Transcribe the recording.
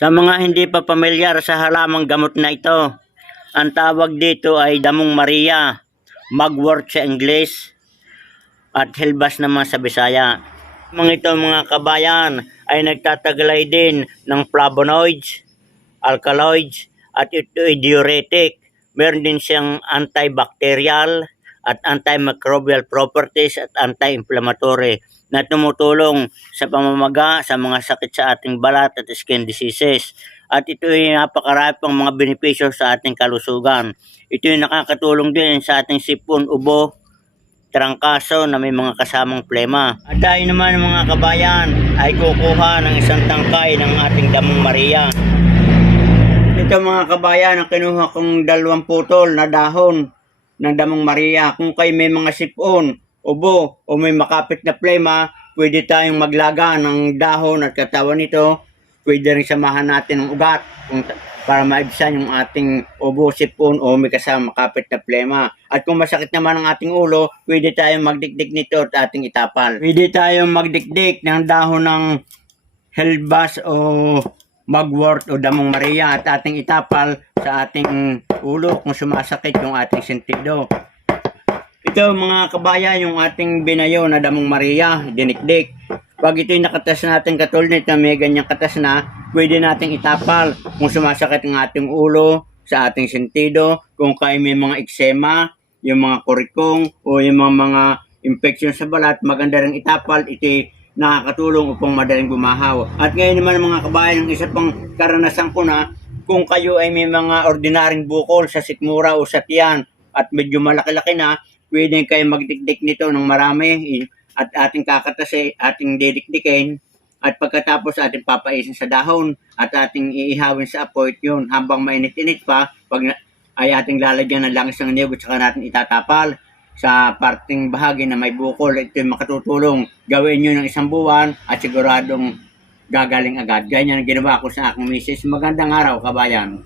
Sa mga hindi pa pamilyar sa halamang gamot na ito, ang tawag dito ay damong Maria, mugwort sa Ingles, at hilbas naman sa Bisaya. Mga ito mga kabayan ay nagtataglay din ng flavonoids, alkaloids, at ito ay diuretic. Meron din siyang antibacterial at antimicrobial properties at anti-inflammatory na tumutulong sa pamamaga sa mga sakit sa ating balat at skin diseases. At ito ay napakarami pang mga benepisyo sa ating kalusugan. Ito ay nakakatulong din sa ating sipon, ubo, trangkaso na may mga kasamang plema. At tayo naman mga kabayan ay kukuha ng isang tangkay ng ating damong Maria. Ito mga kabayan, ang kinuha kong 2 putol na dahon ng damong Maria. Kung kayo may mga sipon, ubo o may makapit na plema, pwede tayong maglaga ng dahon at katawan nito. Pwede rin samahan natin ng ugat para maibsan yung ating ubo, sipon o may kasama makapit na plema. At kung masakit naman ang ating ulo, pwede tayong magdikdik nito at ating itapal. Pwede tayong magdikdik ng dahon ng helbas o mugwort o damong Maria at ating itapal sa ating ulo kung sumasakit yung ating sentido. Ito mga kabayan, yung ating binayo na damong Maria, dinikdik. Pag ito'y nakatas natin katulad nito, may ganyang katas na, pwede nating itapal kung sumasakit ang ating ulo, sa ating sentido, kung kayo may mga eksema, yung mga kurikong, o yung mga infection sa balat, maganda rin itapal, ito'y nakakatulong upang madaling bumahaw. At ngayon naman mga kabayan, ang isa pang karanasan ko na, kung kayo ay may mga ordinaryong bukol sa sikmura o sa tiyan, at medyo malaki-laki na, pwede kayo magdikdik nito ng marami, at ating kakatasi, ating didikdikin, at pagkatapos ating papaisin sa dahon at ating iihawin sa apoy yun habang mainit-init pa, ay ating lalagyan ng langis ng niyog at saka natin itatapal sa parting bahagi na may bukol. Ito yung makatutulong. Gawin nyo ng 1 buwan at siguradong gagaling agad. Ganyan ang ginawa ko sa aking misis. Magandang araw, kabayan.